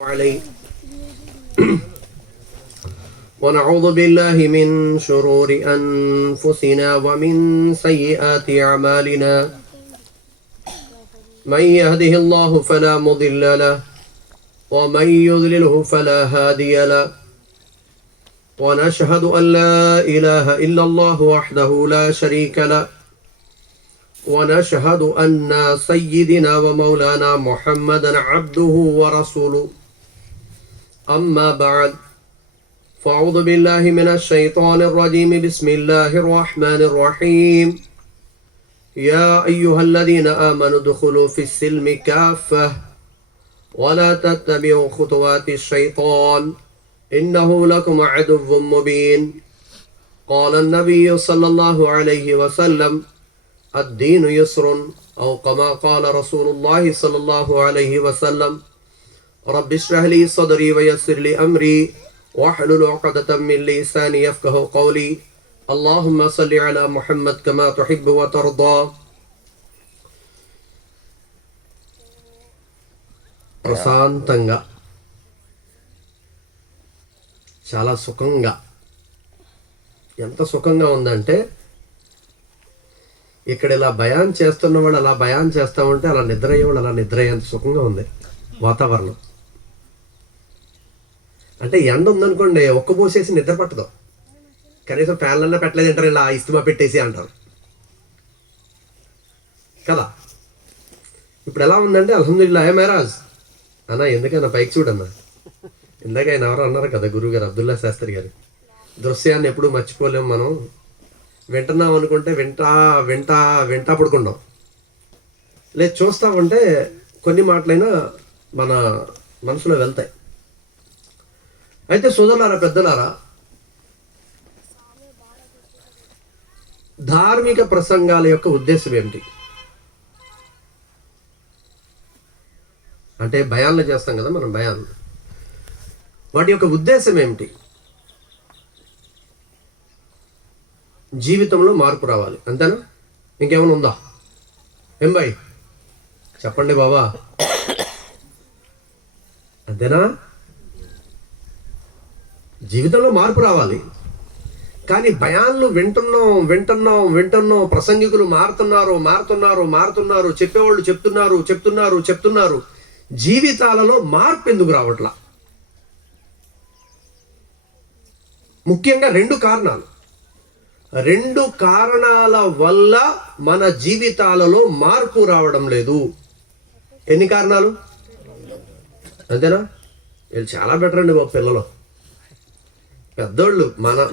عليه ونعوذ بالله من شرور أنفسنا ومن سيئات أعمالنا من يهده الله فلا مضل له ومن يضلله فلا هادي له ونشهد أن لا إله إلا الله وحده لا شريك له ونشهد أن سيدنا ومولانا محمدا عبده ورسوله أما بعد فأعوذ بالله من الشيطان الرجيم بسم الله الرحمن الرحيم يا أيها الذين آمنوا ادخلوا في السلم كافة ولا تتبعوا خطوات الشيطان إنه لكم عدو مبين قال النبي صلى الله عليه وسلم الدين يسر أو كما قال رسول الله صلى الله عليه وسلم رب اشرح لي صدري ويسر لي أمري واحلل عقدة من لساني يفقه قولي اللهم صل على محمد كما تحب وترضى. ప్రశాంతంగా చాలా సుఖంగా, ఎంత సుఖంగా ఉందంటే ఇక్కడ ఇలా బయాన్ చేస్తున్నవాడు అలా బయాన్ చేస్తా ఉంటే అలా నిద్ర అయ్యేవాడు అలా నిద్ర అయ్యేంత సుఖంగా ఉంది వాతావరణం. అంటే ఎండ ఉందనుకోండి, ఒక్క పోసేసి నిద్ర పట్టదు, కనీసం ఫ్యాన్లన్నా పెట్టలేదు అంటారు, ఇలా ఇస్తుమా పెట్టేసి అంటారు కదా. ఇప్పుడు ఎలా ఉందంటే అల్హమ్దులిల్లాహ్. మేరాజ్ అన్నా ఎందుకన్నా పైకి చూడన్నా, ఇందాక ఆయన ఎవరు అన్నారు కదా, గురువు గారు అబ్దుల్లా శాస్త్రి గారు, దృశ్యాన్ని ఎప్పుడు మర్చిపోలేము మనం, వింటున్నాం అనుకుంటే వింటా వింటా వింటా పడుకుంటాం, లేదు చూస్తూ ఉంటే కొన్ని మాటలైనా మన మనసులో వెళ్తాయి. అయితే సోదరులారా, పెద్దలారా, ధార్మిక ప్రసంగాల యొక్క ఉద్దేశం ఏమిటి అంటే, భయాన్లు చేస్తాం కదా మనం, భయాన్లు, వాటి యొక్క ఉద్దేశం ఏమిటి? జీవితంలో మార్పు రావాలి, అంతేనా? ఇంకేమైనా ఉందా? ఏం బాయ్ చెప్పండి బాబా, అంతేనా? జీవితంలో మార్పు రావాలి. కానీ భయాన్లు వింటున్నాం వింటున్నాం వింటున్నాం, ప్రసంగికులు మారుతున్నారు, చెప్పేవాళ్ళు చెప్తున్నారు, జీవితాలలో మార్పు ఎందుకు రావట్లా? ముఖ్యంగా రెండు కారణాల వల్ల మన జీవితాలలో మార్పు రావడం లేదు. ఎన్ని కారణాలు? అంతేనా? వీళ్ళు చాలా బెటర్ అండి బాబు, పిల్లలు పెద్దోళ్ళు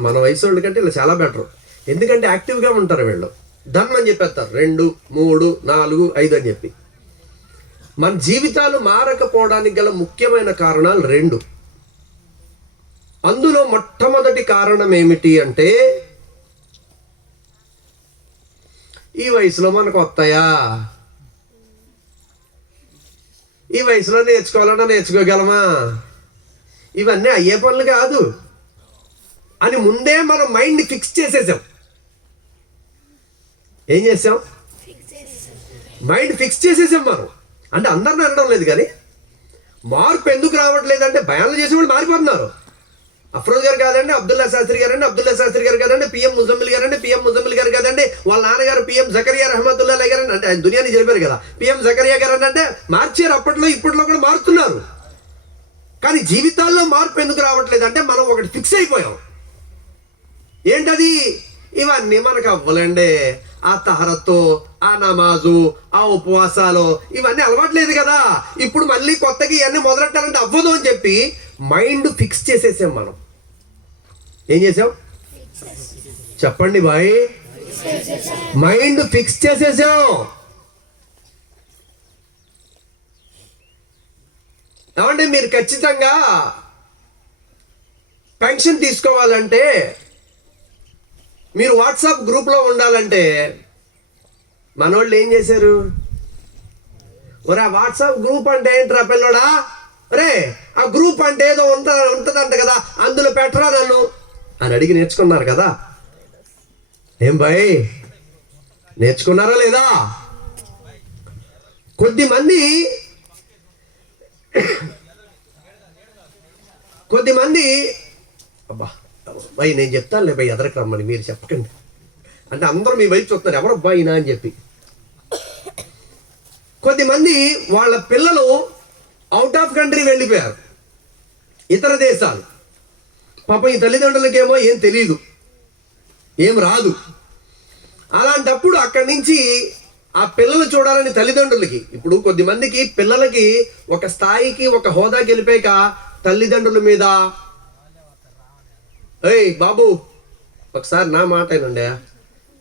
మన వయసు వాళ్ళ కంటే వీళ్ళు చాలా బెటర్. ఎందుకంటే యాక్టివ్గా ఉంటారు వీళ్ళు, ధర్మని చెప్పేస్తారు 2, 3, 4, 5 అని చెప్పి. మన జీవితాలు మారకపోవడానికి గల ముఖ్యమైన కారణాలు 2. అందులో మొట్టమొదటి కారణం ఏమిటి అంటే, ఈ వయసులో మనకు వస్తాయా, ఈ వయసులో నేర్చుకోవాలన్నా నేర్చుకోగలమా, ఇవన్నీ అయ్యే పనులు కాదు అని ముందే మనం మైండ్ని ఫిక్స్ చేసేసాం. ఏం చేసాం? మైండ్ ఫిక్స్ చేసేసాం మనం. అంటే అందరిని అనడం లేదు, కానీ మార్పు ఎందుకు రావట్లేదు అంటే, భయాలు చేసేవాళ్ళు మారిపోతున్నారు. అఫ్రోజ్ గారు కాదండి, అబ్దుల్లా శాస్త్రి గారు కాదండి, పిఎం ముజమ్మిల్ గారు కాదండి, వాళ్ళ నాన్నగారు పిఎం జకరియా రహమతుల్లాహి గారు అంటే ఆయన దునియాని జరిపారు కదా, పిఎం జకరియా గారు అంటే మార్చారు. అప్పట్లో ఇప్పట్లో కూడా మారుతున్నారు. కానీ జీవితాల్లో మార్పు ఎందుకు రావట్లేదు అంటే, మనం ఒకటి ఫిక్స్ అయిపోయాం. ఏంటది? ఇవన్నీ మనకు అవ్వలండి, ఆ తహరత్తు, ఆ నమాజు, ఆ ఉపవాసాలు, ఇవన్నీ అలవాట్లేదు కదా, ఇప్పుడు మళ్ళీ కొత్తగా ఇవన్నీ మొదలెట్టాలంటే అవ్వదు అని చెప్పి మైండ్ ఫిక్స్ చేసేసాం మనం. ఏం చేసాం చెప్పండి బాయ్? మైండ్ ఫిక్స్ చేసేసాం. ఏమంటే మీరు ఖచ్చితంగా పెన్షన్ తీసుకోవాలంటే, మీరు వాట్సాప్ గ్రూప్లో ఉండాలంటే, మనోళ్ళు ఏం చేశారు? ఒరే వాట్సాప్ గ్రూప్ అంటే ఏంట్రా పిల్లోడా, రే ఆ గ్రూప్ అంటే ఏదో ఉంటుందంట కదా, అందులో పెట్టరా నన్ను అని అడిగి నేర్చుకున్నారు కదా. ఏం బాయ్, నేర్చుకున్నారా లేదా? కొద్దిమంది కొద్దిమంది అబ్బా భయ్ నేను చెప్తానులే భయ్ ఎదరికి రమ్మని మీరు చెప్పకండి అంటే అందరూ మీ వైపు చూస్తున్నారు ఎవరు అబ్బాయినా అని చెప్పి. కొద్దిమంది వాళ్ళ పిల్లలు అవుట్ ఆఫ్ కంట్రీ వెళ్ళిపోయారు, ఇతర దేశాలు. పాపం ఈ తల్లిదండ్రులకేమో ఏం తెలియదు, ఏం రాదు. అలాంటప్పుడు అక్కడి నుంచి ఆ పిల్లలు చూడాలని తల్లిదండ్రులకి, ఇప్పుడు కొద్దిమందికి పిల్లలకి ఒక స్థాయికి ఒక హోదాకి వెళ్ళిపోయాక తల్లిదండ్రుల మీద ఏయ్ బాబు ఒకసారి నా మాట ఏనండి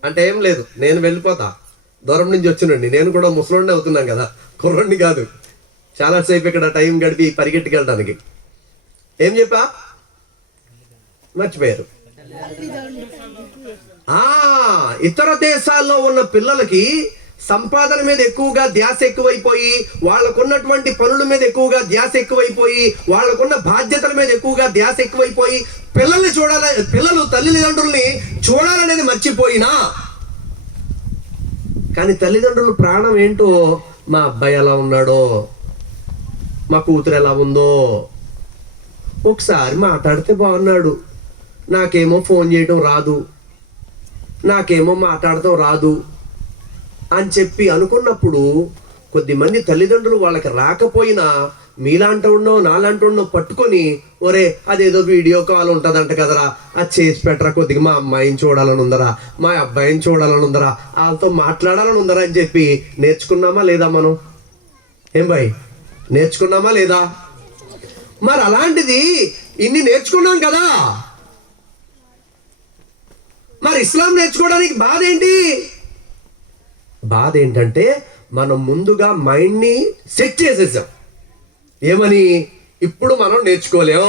అంటే ఏం లేదు నేను వెళ్ళిపోతా, దూరం నుంచి వచ్చినండి, నేను కూడా ముసలోండి అవుతున్నాను కదా, కుర్రోడిని కాదు, చాలాసేపు ఇక్కడ టైం గడిపి పరిగెట్టుకెళ్ళడానికి. ఏం చెప్పా మర్చిపోయారు. ఇతర దేశాల్లో ఉన్న పిల్లలకి సంపాదన మీద ఎక్కువగా ధ్యాస ఎక్కువైపోయి, వాళ్ళకున్నటువంటి పనుల మీద ఎక్కువగా ధ్యాస ఎక్కువైపోయి, వాళ్ళకున్న బాధ్యతల మీద ఎక్కువగా ధ్యాస ఎక్కువైపోయి పిల్లల్ని పిల్లలు తల్లిదండ్రుల్ని చూడాలనేది మర్చిపోయినా, కానీ తల్లిదండ్రులు ప్రాణం ఏంటో, మా అబ్బాయి ఎలా ఉన్నాడో, మా కూతురు ఎలా ఉందో, ఒకసారి మాట్లాడితే బాగున్నాడు, నాకేమో ఫోన్ చేయడం రాదు, నాకేమో మాట్లాడటం రాదు అని చెప్పి అనుకున్నప్పుడు కొద్దిమంది తల్లిదండ్రులు వాళ్ళకి రాకపోయినా మీలాంటోడో నాలాంటోడో పట్టుకొని ఒరే అదేదో వీడియో కాల్ ఉంటుందంట కదరా, అది చేసి పెట్టరా, కొద్దిగా మా అమ్మాయిని చూడాలని ఉందరా, మా అబ్బాయిని చూడాలని ఉందరా, వాళ్ళతో మాట్లాడాలని ఉందరా అని చెప్పి నేర్చుకున్నామా లేదా మనం? ఏం బాయ్ నేర్చుకున్నామా లేదా? మరి అలాంటిది ఇన్ని నేర్చుకున్నాం కదా, మరి ఇస్లాం నేర్చుకోవడానికి బాధ ఏంటి? బాధ ఏంటంటే మనం ముందుగా మైండ్ని సెట్ చేసేసాం. ఏమని? ఇప్పుడు మనం నేర్చుకోలేం,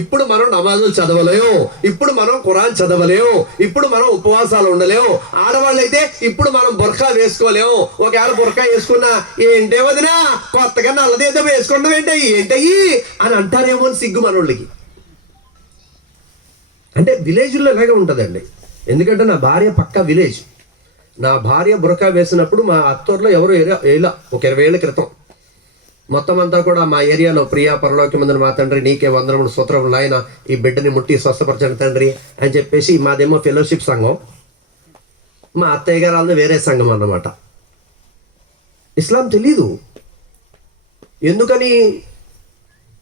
ఇప్పుడు మనం నమాజులు చదవలేం, ఇప్పుడు మనం ఖురాన్ చదవలేం, ఇప్పుడు మనం ఉపవాసాలు ఉండలేం. ఆడవాళ్ళైతే ఇప్పుడు మనం బుర్ఖా వేసుకోలేం. ఒకవేళ బుర్ఖా వేసుకున్నా ఏంటే వదినా కొత్తగా నల్లదేదో వేసుకుంటాం ఏంటయ్యి అని అంటారేమో అని సిగ్గు మనోళ్ళకి. అంటే విలేజ్లో ఇలాగే ఉంటుందండి. ఎందుకంటే నా భార్య పక్కా విలేజ్. నా భార్య బురకా వేసినప్పుడు మా అత్తూరులో ఎవరు ఇలా ఒక 20 ఏళ్ల క్రితం మొత్తం అంతా కూడా మా ఏరియాలో ప్రియా పరలోకమందున మా తండ్రి నీకే వందనములు స్తోత్రములు ఆయన ఈ బిడ్డని ముట్టి స్వస్థపరచండి తండ్రి అని చెప్పేసి, మాదేమో ఫెలోషిప్ సంఘం, మా అత్తయ్య గారు వాళ్ళది వేరే సంఘం అన్నమాట. ఇస్లాం తెలీదు. ఎందుకని?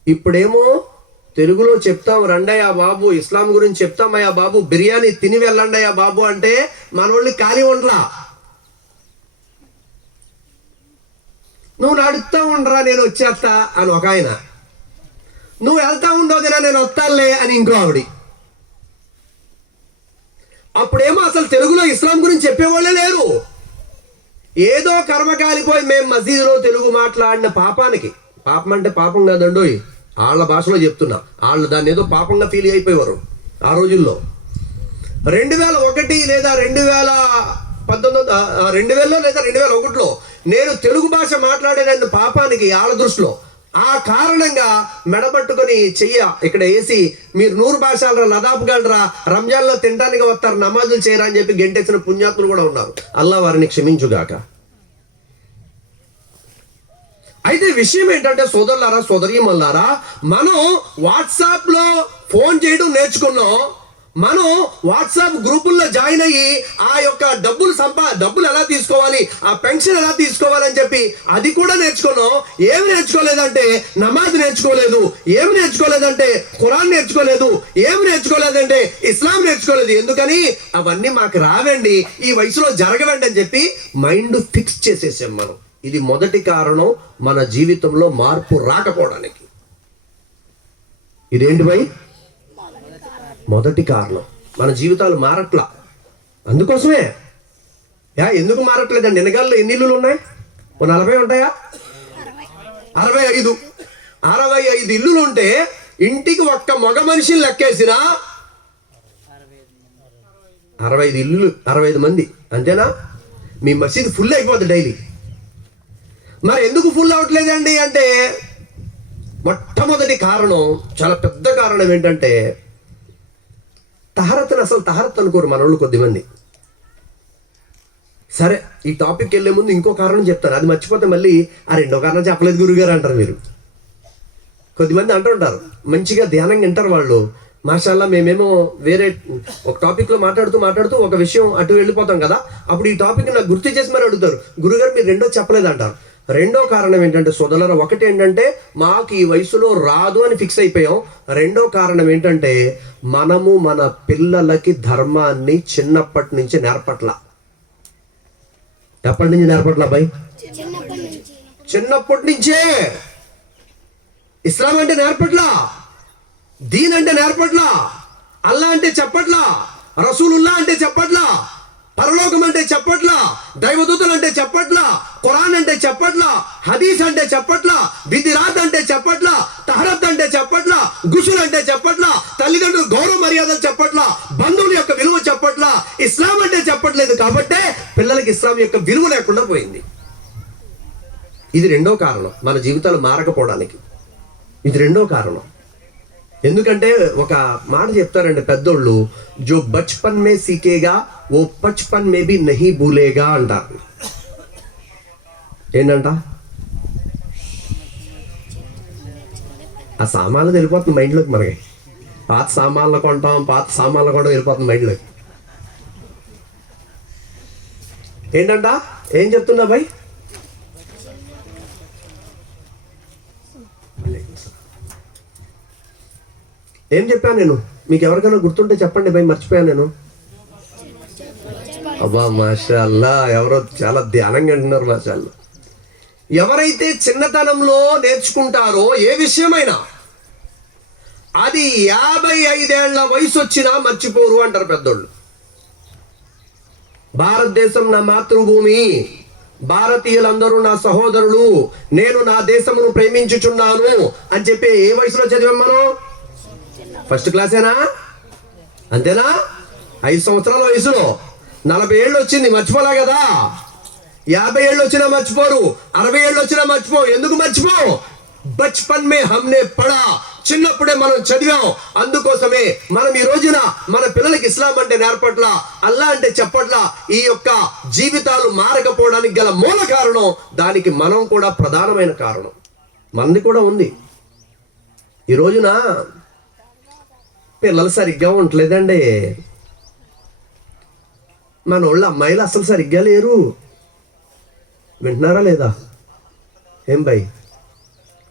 ఇప్పుడేమో తెలుగులో చెప్తాం రండయ్యా బాబు, ఇస్లాం గురించి చెప్తామయ్యా బాబు, బిర్యానీ తిని వెళ్ళండయ్యా బాబు అంటే మనోళ్ళని ఖాళీ ఉండలా. నువ్వు నడుస్తూ ఉండరా నేను వచ్చేస్తా అని ఒక ఆయన, నువ్వు వెళ్తా ఉండవుదినా నేను వస్తానులే అని ఇంకో ఆవిడ. అప్పుడేమో అసలు తెలుగులో ఇస్లాం గురించి చెప్పేవాళ్ళే లేరు. ఏదో కర్మ కాలిపోయి మేము మసీదులో తెలుగు మాట్లాడిన పాపానికి, పాపం అంటే పాపం కాదండోయ్, వాళ్ళ భాషలో చెప్తున్నా, వాళ్ళు దాన్ని ఏదో పాపంగా ఫీల్ అయిపోయేవారు ఆ రోజుల్లో. 2001 లేదా 2000 లేదా 2001లో నేను తెలుగు భాష మాట్లాడేదాన్ని పాపానికి వాళ్ళ దృష్టిలో. ఆ కారణంగా మెడబట్టుకొని ఇక్కడ వేసి మీరు 100 భాషలరా లదాపుగలరా, రంజాన్లో తినడానికి వస్తారు, నమాజులు చేయరా అని చెప్పి గెంటేసిన పుణ్యాత్ములు కూడా ఉన్నారు. అల్లా వారిని క్షమించుగాక. అయితే విషయం ఏంటంటే సోదరులారా సోదరీమల్లారా, మనం వాట్సాప్లో ఫోన్ చేయడం నేర్చుకున్నాం, మనం వాట్సాప్ గ్రూపుల్లో జాయిన్ అయ్యి ఆ యొక్క డబ్బులు ఎలా తీసుకోవాలి, ఆ పెన్షన్ ఎలా తీసుకోవాలి అని చెప్పి అది కూడా నేర్చుకున్నాం. ఏమి నేర్చుకోలేదంటే నమాజ్ నేర్చుకోలేదు, ఏమి నేర్చుకోలేదంటే ఖురాన్ నేర్చుకోలేదు, ఏమి నేర్చుకోలేదంటే ఇస్లాం నేర్చుకోలేదు. ఎందుకని? అవన్నీ మాకు రావండి, ఈ వయసులో జరగవండి అని చెప్పి మైండ్ ఫిక్స్ చేసేసాం మనం. ఇది మొదటి కారణం మన జీవితంలో మార్పు రాకపోవడానికి. ఇదేంటి భయ్? మొదటి కారణం. మన జీవితాలు మారట్లా. అందుకోసమే ఎందుకు మారట్లేదండి? వెనకాలలో ఎన్ని ఇల్లులు ఉన్నాయి? 40 ఉంటాయా? 65 ఇల్లులు ఉంటే ఇంటికి ఒక్క మగ మనిషిని లెక్కేసిన 65 ఇల్లులు, 65 మంది, అంతేనా? మీ మసీదు ఫుల్ అయిపోతుంది డైలీ. మరి ఎందుకు ఫుల్ అవట్లేదండి అంటే మొట్టమొదటి కారణం, చాలా పెద్ద కారణం ఏంటంటే తహరత్ని అసలు తహరత్ అనుకోరు మన వాళ్ళు కొద్దిమంది. సరే, ఈ టాపిక్ వెళ్ళే ముందు ఇంకో కారణం చెప్తాను, అది మర్చిపోతే మళ్ళీ ఆ రెండో కారణం చెప్పలేదు గురుగారు అంటారు మీరు. కొద్దిమంది అంటుంటారు, మంచిగా ధ్యానంగా వింటారు వాళ్ళు, మాషాల్లా మేమేమో వేరే ఒక టాపిక్లో మాట్లాడుతూ ఒక విషయం అటు వెళ్ళిపోతాం కదా, అప్పుడు ఈ టాపిక్ నాకు గుర్తు చేసి మరి అడుగుతారు, గురుగారు మీరు రెండో చెప్పలేదంటారు. రెండో కారణం ఏంటంటే సోదరులారా, ఒకటి ఏంటంటే మాకు ఈ వయసులో రాదు అని ఫిక్స్ అయిపోయాం. రెండో కారణం ఏంటంటే మనము మన పిల్లలకి ధర్మాన్ని చిన్నప్పటి నుంచి నేర్పట్లా. ఎప్పటి నుంచి నేర్పట్లా భయ్? చిన్నప్పటి నుంచే. ఇస్లాం అంటే నేర్పట్లా, దీన్ అంటే నేర్పట్లా, అల్లా అంటే చెప్పట్లా, రసూలుల్లా అంటే చెప్పట్లా, పరలోకం అంటే చెప్పట్లా, దైవదూతలు అంటే చెప్పట్లా, ఖురాన్ అంటే చెప్పట్లా, హదీస్ అంటే చెప్పట్లా, బిదిరాత్ అంటే చెప్పట్లా, తహరత్ అంటే చెప్పట్లా, గుసుల్ అంటే చెప్పట్లా, తల్లిదండ్రులు గౌరవ మర్యాదలు చెప్పట్లా, బంధువుల యొక్క విలువ చెప్పట్లా, ఇస్లాం అంటే చెప్పట్లేదు. కాబట్టే పిల్లలకి ఇస్లాం యొక్క విలువ లేకుండా పోయింది. ఇది రెండో కారణం మన జీవితాలు మారకపోవడానికి. ఇది రెండో కారణం. ఎందుకంటే ఒక మాట చెప్తారండి పెద్దోళ్ళు, జో బచ్పన్ మే సీకేగా ఓ బచ్పన్ మే బి నహీ భూలేగా అంటారు. ఏంటంట? ఆ సామాన్లు వెళ్ళిపోతుంది మైండ్లోకి. మనకి పాత సామాన్లు కొంటాం వెళ్ళిపోతుంది మైండ్లోకి. ఏంటంట? ఏం చెప్తున్నా భయ్? ఏం చెప్పాను నేను? మీకు ఎవరికైనా గుర్తుంటే చెప్పండి భయ్, మర్చిపోయాను నేను. అబ్బా మాషాల్లా, ఎవరో చాలా ధ్యానంగా అంటున్నారు మాషాల్లా. ఎవరైతే చిన్నతనంలో నేర్చుకుంటారో ఏ విషయమైనా అది 55 ఏళ్ల వయసు వచ్చినా మర్చిపోరు అంటారు పెద్దోళ్ళు. భారతదేశం నా మాతృభూమి, భారతీయులందరూ నా సహోదరులు, నేను నా దేశమును ప్రేమించుచున్నాను అని చెప్పి ఏ వయసులో చదివాం మనం? ఫస్ట్ క్లాసేనా? అంతేనా? 5 సంవత్సరాల వయసులో. 40 ఏళ్ళు వచ్చింది, మర్చిపోలే కదా. 50 ఏళ్ళు వచ్చినా మర్చిపోరు, 60 ఏళ్ళు వచ్చినా మర్చిపో. ఎందుకు మర్చిపో? బచ్పన్ మే హమ్నే పడా, చిన్నప్పుడే మనం చదివాం. అందుకోసమే మనం ఈ రోజున మన పిల్లలకి ఇస్లాం అంటే నేర్పట్లా, అల్లా అంటే చెప్పట్లా. ఈ యొక్క జీవితాలు మారకపోవడానికి గల మూల కారణం, దానికి మనం కూడా ప్రధానమైన కారణం. మనది కూడా ఉంది. ఈ రోజున పిల్లలు సరిగ్గా ఉండలేదండి. మన వాళ్ళు అమ్మాయిలు అసలు సరిగ్గా లేరు. వింటున్నారా లేదా? ఏం భయ్,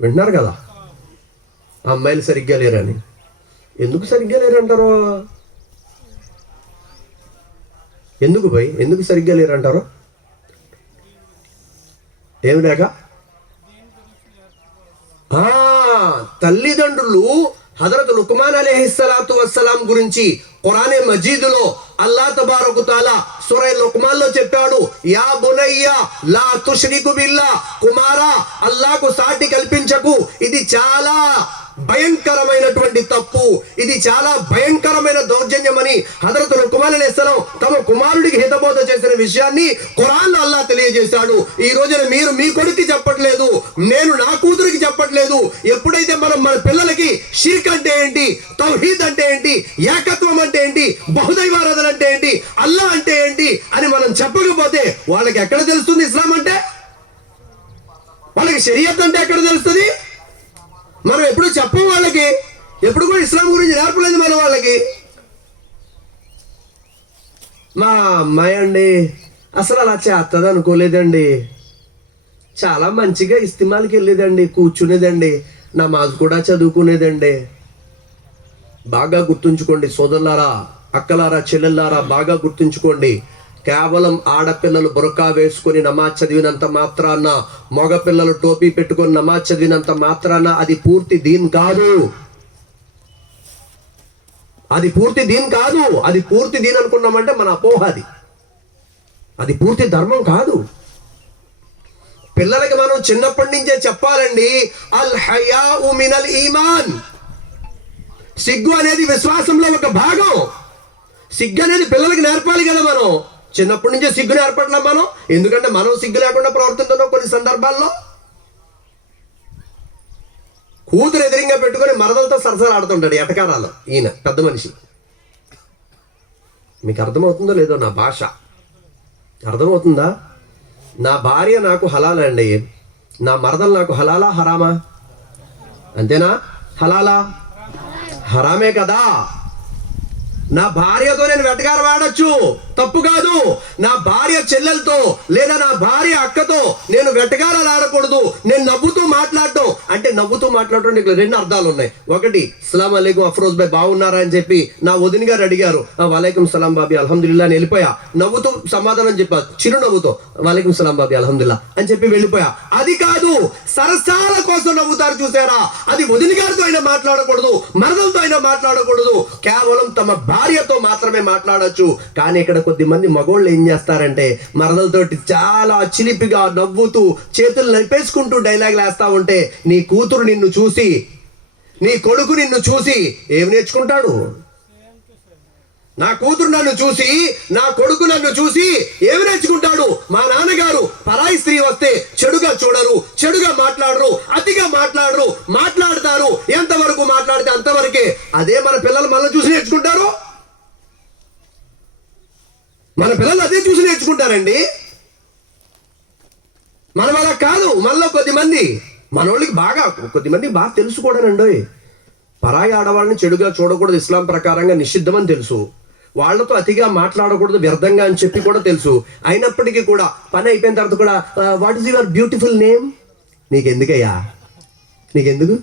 వింటున్నారు కదా? అమ్మాయిలు సరిగ్గా లేరని. ఎందుకు సరిగ్గా లేరంటారో? ఎందుకు భయ్, ఎందుకు సరిగ్గా లేరంటారో? ఏమి లేక? తల్లిదండ్రులు హజరత్ లుక్మాన్ అలైహిస్సలాతు వస్సలాం గురించి ఖురానే మజీదులో అల్లా తబారకు తాలా సూరా లుక్మాన్ లో చెప్పాడు, యా బునయ్య లా తుష్రికు బిల్లా, కుమారా అల్లాకు సాటి కల్పించకు. ఇది చాలా భయంకరమైనటువంటి తప్పు, ఇది చాలా భయంకరమైన దౌర్జన్యమని హజరత్ లుక్మాన్ అలైహిస్సలాం తమ కుమారుడికి హితబోధ చేసిన విషయాన్ని ఖురాన్ అల్లా తెలియజేశాడు. ఈ రోజున మీరు మీ కొడుకు చెప్పట్లేదు, నేను నా కూతురికి చెప్పట్లేదు. ఎప్పుడైతే మనం మన పిల్లలకి షిర్క్ అంటే ఏంటి, తౌహీద్ అంటే ఏంటి, ఏకత్వం అంటే ఏంటి, బహుదైవారాధన అంటే ఏంటి, అల్లా అంటే ఏంటి అని మనం చెప్పకపోతే వాళ్ళకి ఎక్కడ తెలుస్తుంది ఇస్లాం అంటే? వాళ్ళకి షరియత్ అంటే ఎక్కడ తెలుస్తుంది? మనం ఎప్పుడు చెప్పం వాళ్ళకి, ఎప్పుడు కూడా ఇస్లాం గురించి నేర్పలేదు మనం వాళ్ళకి. మా అమ్మాయి అండి అసలు అలా చేస్తుంది అనుకోలేదండి, చాలా మంచిగా ఇస్తిమాలకి వెళ్ళేదండి, కూర్చునేదండి, నమాజ్ కూడా చదువుకునేదండి. బాగా గుర్తుంచుకోండి సోదరులారా, అక్కలారా, చెల్లెల్లారా, బాగా గుర్తుంచుకోండి. కేవలం ఆడపిల్లలు బురకా వేసుకొని నమాజ్ చదివినంత మాత్రాన, మగపిల్లలు టోపీ పెట్టుకొని నమాజ్ చదివినంత మాత్రాన అది పూర్తి దీన్ కాదు. అది పూర్తి దీన్ కాదు. అది పూర్తి దీన్ అనుకున్నామంటే మన అపోహ. అది పూర్తి ధర్మం కాదు. పిల్లలకి మనం చిన్నప్పటి నుంచే చెప్పాలండి, అల్ హయాఉ మినల్ ఈమాన్. సిగ్గు అనేది విశ్వాసంలో ఒక భాగం. సిగ్గు అనేది పిల్లలకి నేర్పాలి కదా. మనం చిన్నప్పటి నుంచే సిగ్గు నేర్పట్లా మనం. ఎందుకంటే మనం సిగ్గు లేకుండా ప్రవర్తిస్తున్నాం కొన్ని సందర్భాల్లో. కూతురు ఎదురుగా పెట్టుకొని మరదలతో సరసలు ఆడుతుంటాడు ఎటకారాలు ఈయన పెద్ద మనిషి. మీకు అర్థమవుతుందో లేదో నా భాష? అర్థమవుతుందా? నా భార్య నాకు హలాలా అండి, నా మరదలు నాకు హలాలా హరామా? అంతేనా? హలాలా? హరామే కదా. నా భార్యతో నేను వెటకారం ఆడొచ్చు, తప్పు కాదు. నా భార్య చెల్లెలతో లేదా నా భార్య అక్కతో నేను వెటకారాలు ఆడకూడదు. నేను నవ్వుతూ మాట్లాడటం అంటే, నవ్వుతూ మాట్లాడటం ఇక్కడ రెండు అర్థాలు ఉన్నాయి. ఒకటి, అస్సలాము అలైకుం అఫ్రోజ్ భాయ్ బాగున్నారా అని చెప్పి నా వదిన గారు అడిగారు, వాలేకుం సలాం బాబీ అల్హమ్దుల్లా అని వెళ్ళిపోయా. నవ్వుతూ సమాధానం చెప్పా, చిరునవ్వుతో వాలేకుం సలాం బాబీ అల్హమ్దుల్లా అని చెప్పి వెళ్ళిపోయా. అది కాదు, సరసాల కోసం నవ్వుతారు చూసారా, అది వదిన గారితో అయినా మాట్లాడకూడదు, మరదలతో అయినా మాట్లాడకూడదు, కేవలం తమ భార్యతో మాత్రమే మాట్లాడొచ్చు. కానీ ఇక్కడ కొద్దిమంది మగోళ్ళు ఏం చేస్తారంటే, మరదలతోటి చాలా చిలిపిగా నవ్వుతూ చేతులు నలిపేసుకుంటూ డైలాగ్ వేస్తా ఉంటే, నీ కూతురు నిన్ను చూసి, నీ కొడుకు నిన్ను చూసి ఏం నేర్చుకుంటాడు? నా కూతురు నన్ను చూసి, నా కొడుకు నన్ను చూసి ఏమి నేర్చుకుంటాడు? మా నాన్నగారు పరాయి స్త్రీ వస్తే చెడుగా చూడరు, చెడుగా మాట్లాడరు, అతిగా మాట్లాడరు, మాట్లాడతారు, ఎంతవరకు మాట్లాడితే అంతవరకే. అదే మన పిల్లలు మనల్ని చూసి నేర్చుకుంటారు. మన పిల్లలు అదే చూసి నేర్చుకుంటారండి. మనం అలా కాదు. మనలో కొద్దిమంది, మనోళ్ళకి కొద్దిమందికి బాగా తెలుసుకోవడానండి. పరాయి ఆడవాళ్ళని చెడుగా చూడకూడదు, ఇస్లాం ప్రకారంగా నిషిద్ధమని తెలుసు. వాళ్లతో అతిగా మాట్లాడకూడదు, వ్యర్థంగా అని చెప్పి కూడా తెలుసు. అయినప్పటికీ కూడా పని అయిపోయిన తర్వాత కూడా, what is your beautiful name? నీకెందుకయ్యా? నీకెందుకు?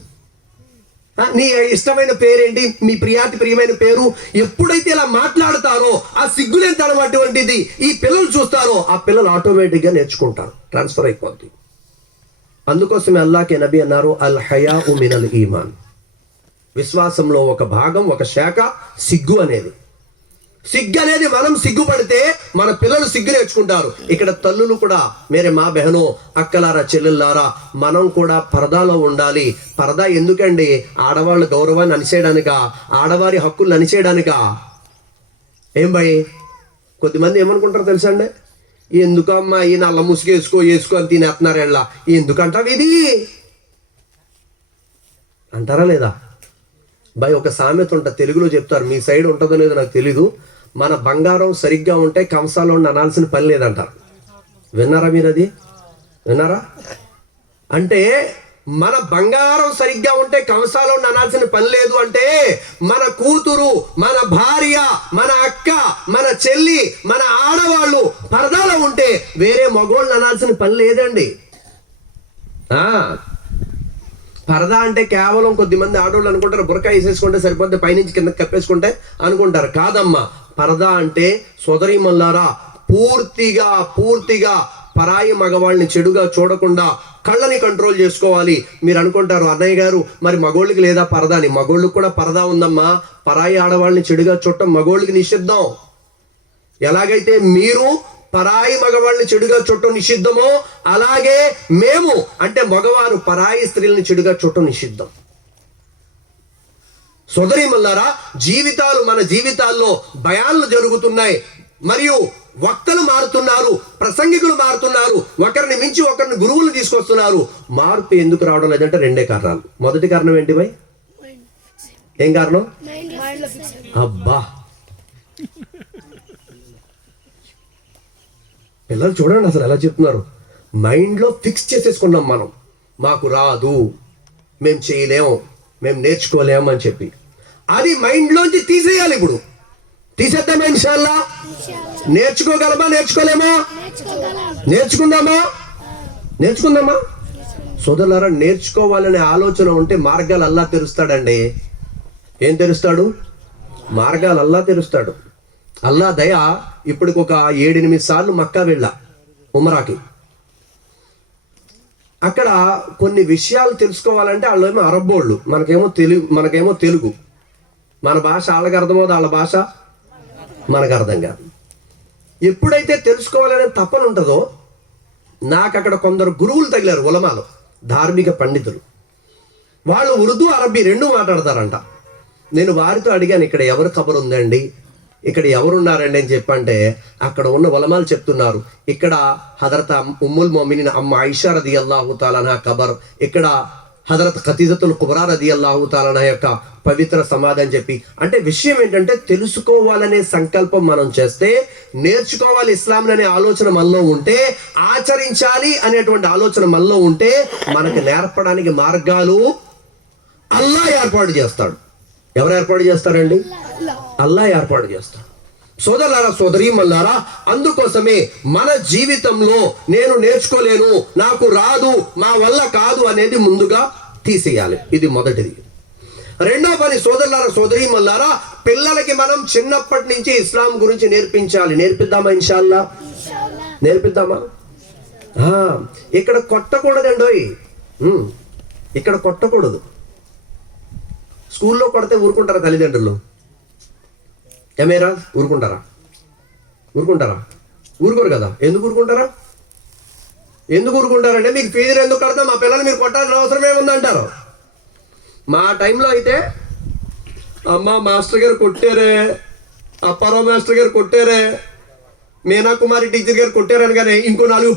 నీ ఇష్టమైన పేరేంటి? మీ ప్రియమైన పేరు? ఎప్పుడైతే ఇలా మాట్లాడతారో ఆ సిగ్గులేని అటువంటిది ఈ పిల్లలు చూస్తారో, ఆ పిల్లలు ఆటోమేటిక్గా నేర్చుకుంటారు, ట్రాన్స్ఫర్ అయిపోద్ది. అందుకోసమే అల్లాహ్ నబీ అన్నారు, అల్ హయాఉ మినల్ ఈమాన్. విశ్వాసంలో ఒక భాగం, ఒక శాఖ సిగ్గు అనేది. సిగ్గు అనేది మనం సిగ్గుపడితే మన పిల్లలు సిగ్గు నేర్చుకుంటారు. ఇక్కడ తల్లులు కూడా, మేరే మా బెహనో, అక్కలారా, చెల్లెల్లారా, మనం కూడా పరదాలో ఉండాలి. పరదా ఎందుకండి? ఆడవాళ్ళ గౌరవాన్ని అనిచేయడానికా? ఆడవారి హక్కులు అనిచేయడానికా? ఏం భయ్? కొద్దిమంది ఏమనుకుంటారు తెలుసా అండి, ఎందుకమ్మా ఈ నల్ల ముసుగేసుకో అని తినేస్తున్నారు ఎళ్ళ, ఎందుకంటావు ఇది అంటారా లేదా? భయ్, ఒక సామెత ఉంటుంది, తెలుగులో చెప్తారు, మీ సైడ్ ఉంటుందో లేదో నాకు తెలీదు. మన బంగారం సరిగ్గా ఉంటే కంసాలో అనాల్సిన పని లేదంటారు. విన్నారా మీరు? అది విన్నారా? అంటే మన బంగారం సరిగ్గా ఉంటే కంసాలో అనాల్సిన పని లేదు అంటే, మన కూతురు, మన భార్య, మన అక్క, మన చెల్లి, మన ఆడవాళ్ళు పరదాలో ఉంటే వేరే మగోళ్ళని అనాల్సిన పని లేదండి. పరదా అంటే కేవలం కొద్దిమంది ఆడవాళ్ళు అనుకుంటారు, బురకా వేసేసుకుంటే సరిపోద్ది, పైనుంచి కింద కప్పేసుకుంటే అనుకుంటారు. కాదమ్మా, పరదా అంటే సోదరి మల్లారా, పూర్తిగా పరాయి మగవాళ్ళని చెడుగా చూడకుండా కళ్ళని కంట్రోల్ చేసుకోవాలి. మీరు అనుకుంటారు, అన్నయ్య గారు మరి మగోళ్ళకి లేదా పరదా అని. మగోళ్ళకి కూడా పరదా ఉందమ్మా. పరాయి ఆడవాళ్ళని చెడుగా చూడటం మగోళ్ళకి నిషిద్ధం. ఎలాగైతే మీరు పరాయి మగవాళ్ళని చెడుగా చూడటం నిషిద్ధమో, అలాగే మేము అంటే మగవారు పరాయి స్త్రీలను చెడుగా చూడటం నిషిద్ధం. సోదరి మల్లారా, మన జీవితాల్లో భయాలు జరుగుతున్నాయి, మరియు వక్తలు మారుతున్నారు, ప్రసంగికులు మారుతున్నారు, ఒకరిని మించి ఒకరిని గురువులు తీసుకొస్తున్నారు. మార్పు ఎందుకు రావడం లేదంటే రెండే కారణాలు. మొదటి కారణం ఏంటి భయ్? ఏం కారణం? అబ్బా, పిల్లలు చూడండి అసలు ఎలా చెప్తున్నారు. మైండ్లో ఫిక్స్ చేసేసుకున్నాం మనం, మాకు రాదు, మేము చేయలేము, మేము నేర్చుకోలేము అని చెప్పి. అది మైండ్లోంచి తీసేయాలి. ఇప్పుడు తీసేద్దామా? ఇన్షాల్లా. నేర్చుకోగలమా? నేర్చుకోలేమా? నేర్చుకుందామా? సోదరులారా, నేర్చుకోవాలనే ఆలోచన ఉంటే మార్గాలు అల్లా తెరుస్తాడండి. ఏం తెరుస్తాడు? మార్గాలు అల్లా తెరుస్తాడు. అల్లా దయ. ఇప్పటికి ఒక 7-8 సార్లు మక్కా వెళ్ళా ఉమరాకి. అక్కడ కొన్ని విషయాలు తెలుసుకోవాలంటే వాళ్ళేమో అరబ్బోళ్ళు, మనకేమో తెలుగు. మన భాష వాళ్ళకి అర్థమవుతుంది, వాళ్ళ భాష మనకు అర్థం కాదు. ఎప్పుడైతే తెలుసుకోవాలనే తపన ఉంటుందో, నాకు అక్కడ కొందరు గురువులు తగిలారు, ఉలమాలు, ధార్మిక పండితులు. వాళ్ళు ఉర్దూ, అరబ్బీ 2 మాట్లాడతారంట. నేను వారితో అడిగాను, ఇక్కడ ఎవరు ఖబర్ ఉందండి, ఇక్కడ ఎవరున్నారండి అని చెప్పంటే, అక్కడ ఉన్న ఉలమాలు చెప్తున్నారు, ఇక్కడ హజరత్ ఉమ్ముల్ మొమినీన్ అమ్మ ఐషా రదియల్లాహు తాలా అన్హా ఖబర్, ఇక్కడ హజరత్ ఖదీజతుల్ కుబ్రా రదియల్లాహు తాలా అన్హా యొక్క పవిత్ర సమాధి అని చెప్పి. అంటే విషయం ఏంటంటే, తెలుసుకోవాలనే సంకల్పం మనం చేస్తే, నేర్చుకోవాలి ఇస్లాం అనే ఆలోచన మనలో ఉంటే, ఆచరించాలి అనేటువంటి ఆలోచన మనలో ఉంటే, మనకు నేర్పడానికి మార్గాలు అల్లా ఏర్పాటు చేస్తాడు. ఎవరు ఏర్పాటు చేస్తారండి? అల్లా ఏర్పాటు చేస్తాడు. సోదరులారా, సోదరీమణులారా, అందుకోసమే మన జీవితంలో నేను నేర్చుకోలేను, నాకు రాదు, మా వల్ల కాదు అనేది ముందుగా తీసేయాలి. ఇది మొదటిది. రెండో పని, సోదరులారా, సోదరీమణులారా, పిల్లలకి మనం చిన్నప్పటి నుంచి ఇస్లాం గురించి నేర్పించాలి. నేర్పిద్దామా? ఇన్షాల్లా నేర్పిద్దామా? ఇక్కడ కొట్టకూడదండోయ్, ఇక్కడ కొట్టకూడదు. స్కూల్లో కొడితే ఊరుకుంటారా తల్లిదండ్రులు? ఏమేరా ఊరుకుంటారా? ఊరుకోరు కదా. ఎందుకు ఊరుకుంటారంటే మీకు ఫీజులు ఎందుకు కడతాం, మా పిల్లలు మీరు కొట్టాల్సిన అవసరం ఏముందంటారు. మా టైంలో అయితే అమ్మ మాస్టర్ గారు కొట్టారే, అప్పారావు మాస్టర్ గారు కొట్టారే, మీనా కుమారి టీచర్ గారు కొట్టారని కానీ ఇంకో 4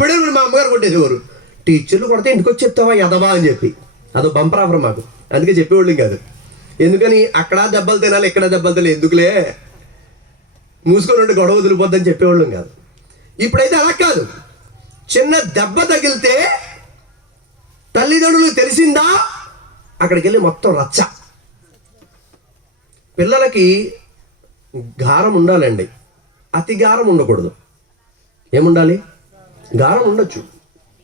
పెడేలు మా అమ్మగారు కొట్టేసేవారు. టీచర్లు కొడితే ఇంటికి వచ్చి చెప్తావా ఎదవా అని చెప్పి, అదో బంపర్ ఆఫర్ మాకు. అందుకే చెప్పేవాళ్ళం కాదు. ఎందుకని అక్కడ దెబ్బలు తినాలి, ఇక్కడ దెబ్బలు తినాలి, ఎందుకులే మూసుకొని గొడవ వదిలిపోద్దని చెప్పేవాళ్ళం కాదు. ఇప్పుడైతే అలా కాదు. చిన్న దెబ్బ తగిలితే తల్లిదండ్రులు తెలిసిందా అక్కడికి వెళ్ళి మొత్తం రచ్చ. పిల్లలకి గారం ఉండాలండి, అతి గారం ఉండకూడదు. ఏముండాలి? గారం ఉండొచ్చు,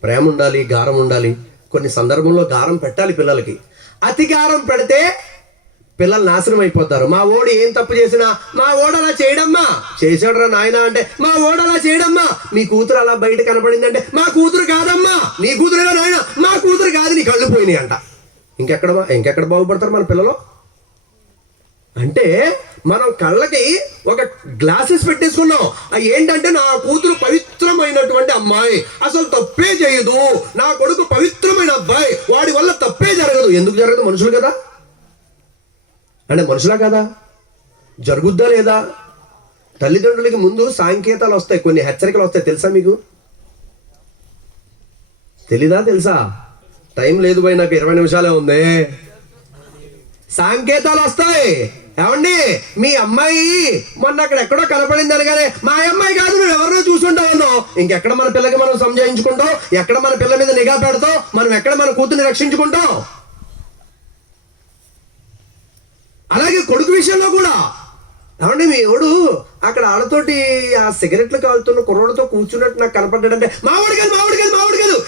ప్రేమ ఉండాలి, గారం ఉండాలి. కొన్ని సందర్భంలో గారం పెట్టాలి పిల్లలకి. అతి గారం పెడితే పిల్లలు నాశనం అయిపోతారు. మా ఓడు ఏం తప్పు చేసినా, మా ఓడు అలా చేయడమ్మా, చేసాడురా నాయన అంటే, మా ఓడు అలా చేయడమ్మా, మీ కూతురు అలా బయట కనపడిందంటే, మా కూతురు కాదమ్మా, నీ కూతురుగా నాయన, మా కూతురు కాదు, నీ కళ్ళు పోయినాయి అంట. ఇంకెక్కడ బాగుపడతారు మన పిల్లలు? అంటే మనం కళ్ళకి ఒక గ్లాసెస్ పెట్టేసుకున్నాం. అవి ఏంటంటే, నా కూతురు పవిత్రమైనటువంటి అమ్మాయి, అసలు తప్పే చేయదు, నా కొడుకు పవిత్రమైన అబ్బాయి, వాడి వల్ల తప్పే జరగదు. ఎందుకు జరగదు? మనుషులు కదా అంటే, మనుషులా కదా? జరుగుద్దా లేదా? తల్లిదండ్రులకి ముందు సాంకేతాలు వస్తాయి, కొన్ని హెచ్చరికలు వస్తాయి. తెలుసా మీకు? తెలుసా? టైం లేదు పోయి, నాకు 20 నిమిషాలే ఉంది. సాంకేతాలు వస్తాయి. ఏమండి, మీ అమ్మాయి మొన్న అక్కడ ఎక్కడో కనపడింది అనగానే, మా అమ్మాయి కాదు, నువ్వు ఎవరినో చూసుంటావు. ఇంకెక్కడ మన పిల్లకి మనం సంజాయించుకుంటాం? ఎక్కడ మన పిల్ల మీద నిఘా పెడతాం? మనం ఎక్కడ మన కూతుర్ని రక్షించుకుంటాం? అలాగే కొడుకు విషయంలో కూడా. ఏమండి, మీ ఎవడు అక్కడ ఆడతోటి ఆ సిగరెట్లు కాలుతున్న కుర్రోడితో కూర్చున్నట్టు నాకు కనపడ్డాడంటే, మావాడు కాదు,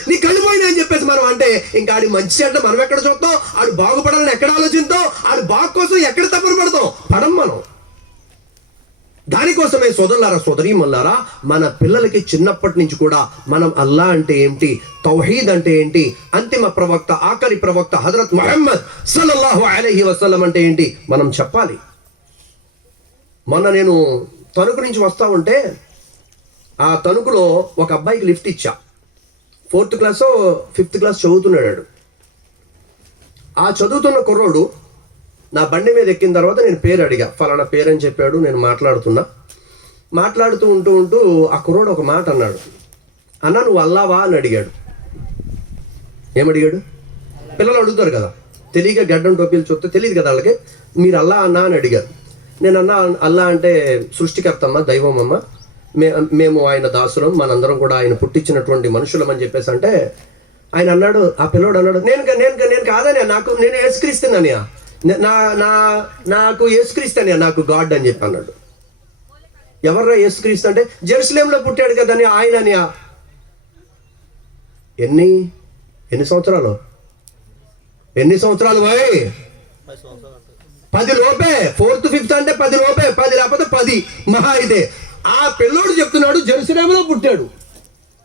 నీ కళ్ళు పోయినా అని చెప్పేసి మనం అంటే, ఇంకా ఆడి మంచి చెడ్డ మనం ఎక్కడ చూస్తాం? ఆడు బాగుపడాలని ఎక్కడ ఆలోచిస్తాం? ఆడు బాగు కోసం ఎక్కడ తప్పని పడతాం? పడం మనం. దానికోసమే సోదరులారా, సోదరీమణులారా, మన పిల్లలకి చిన్నప్పటి నుంచి కూడా మనం అల్లా అంటే ఏంటి, తౌహీద్ అంటే ఏంటి, అంతిమ ప్రవక్త, ఆఖరి ప్రవక్త హజరత్ ముహమ్మద్ సల్లల్లాహు అలైహి వసల్లం అంటే ఏంటి మనం చెప్పాలి. మొన్న నేను తణుకు నుంచి వస్తా ఉంటే, ఆ తణుకులో ఒక అబ్బాయికి లిఫ్ట్ ఇచ్చా. 4th క్లాసో 5th క్లాస్ చదువుతున్నాడు. ఆ చదువుతున్న కుర్రోడు నా బండి మీద ఎక్కిన తర్వాత నేను పేరు అడిగా. ఫలానా పేరు అని చెప్పాడు. నేను మాట్లాడుతూ ఉంటూ ఆ కుర్రోడు ఒక మాట అన్నాడు. అన్న, నువ్వు అల్లావా అని అడిగాడు. ఏమడిగాడు? పిల్లలు అడుగుతారు కదా, తెలియక గడ్డం టోపీలు చూస్తే తెలియదు కదా వాళ్ళకి. మీరు అల్లా అన్నా అని అడిగారు. నేను అన్నా, అల్లా అంటే సృష్టికర్తమ్మ, దైవం అమ్మ, మేము ఆయన దాసులం, మనందరం కూడా ఆయన పుట్టించినటువంటి మనుషులం అని చెప్పేసి అంటే, ఆయన అన్నాడు, ఆ పిల్లోడు అన్నాడు, నేను కాదని, నేను యేసుక్రీస్తుననియా, నాకు యేసుక్రీస్తు నాకు గాడ్ అని చెప్పి అన్నాడు. ఎవర్రా యేసుక్రీస్తు అంటే, జెరూసలేంలో పుట్టాడు కదని ఆయన అని. ఎన్ని సంవత్సరాలు పోయి? 10 లోపే. 4th 5th అంటే 10 లోపే, 10 లేకపోతే 10 మహా అయితే. ఆ పిల్లోడు చెప్తున్నాడు, జెరూసలేంలో పుట్టాడు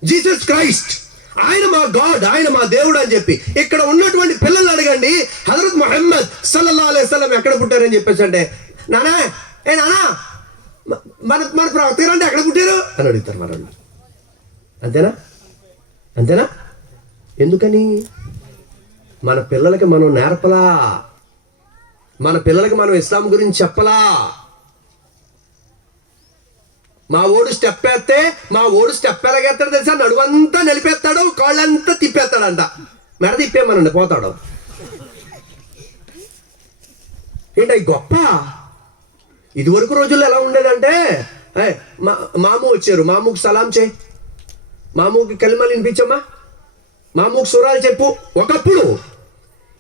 జీసస్ క్రైస్ట్, ఆయన మా గాడ్, ఆయన మా దేవుడు అని చెప్పి. ఇక్కడ ఉన్నటువంటి పిల్లల్ని అడగండి, హజరత్ ముహమ్మద్ సల్లల్లాహు అలైహి వసల్లం ఎక్కడ పుట్టారని చెప్పేసి అంటే, నానా మన ప్రవక్త గారు అంటే ఎక్కడ పుట్టారు అని అడుగుతారు మన వాళ్ళు. అంతేనా? ఎందుకని? మన పిల్లలకి మనం నేర్పలా, మన పిల్లలకి మనం ఇస్లాం గురించి చెప్పలా. మా ఓడు స్టెప్ ఎలాగేస్తాడు తెలుసా? నడువంతా నలిపేస్తాడు, కాళ్ళంతా తిప్పేస్తాడంట. మెడ తిప్పేమనండి పోతాడు. ఏంటి గొప్ప? ఇదివరకు రోజుల్లో ఎలా ఉండేదంటే, మాము వచ్చారు, మామూకి సలాం చేయి, మామూకి కలిమలు వినిపించమ్మా, మామూకి సురాలు చెప్పు. ఒకప్పుడు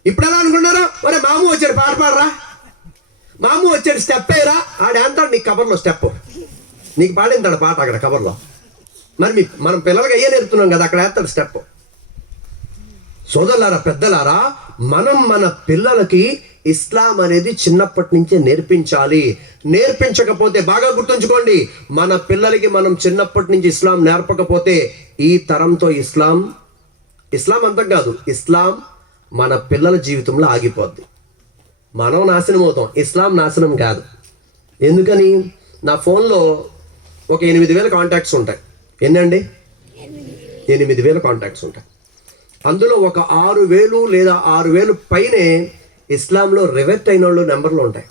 ఇప్పుడు ఎలా అనుకున్నారా? మరి మాము వచ్చాడు పాట పాడరా, మాము వచ్చాడు స్టెప్ అయ్యరా, ఆడేంతాడు నీకు కవర్లో స్టెప్, నీకు పాడేంతాడు పాట అక్కడ కవర్లో. మరి మనం పిల్లలకి అయ్యే నేర్పుతున్నాం కదా, అక్కడ వేస్తాడు స్టెప్. సోదరులారా, పెద్దలారా, మనం మన పిల్లలకి ఇస్లాం అనేది చిన్నప్పటి నుంచే నేర్పించాలి. నేర్పించకపోతే బాగా గుర్తుంచుకోండి, మన పిల్లలకి మనం చిన్నప్పటి నుంచి ఇస్లాం నేర్పకపోతే ఈ తరంతో ఇస్లాం అంతం కాదు, ఇస్లాం మన పిల్లల జీవితంలో ఆగిపోద్ది. మనం నాశనం అవుతాం, ఇస్లాం నాశనం కాదు. ఎందుకని? నా ఫోన్లో ఒక 8,000 కాంటాక్ట్స్ ఉంటాయి. ఎన్నండి? 8,000 కాంటాక్ట్స్ ఉంటాయి. అందులో ఒక 6,000 లేదా 6,000 పైనే ఇస్లాంలో రివర్ట్ అయిన వాళ్ళు నెంబర్లు ఉంటాయి.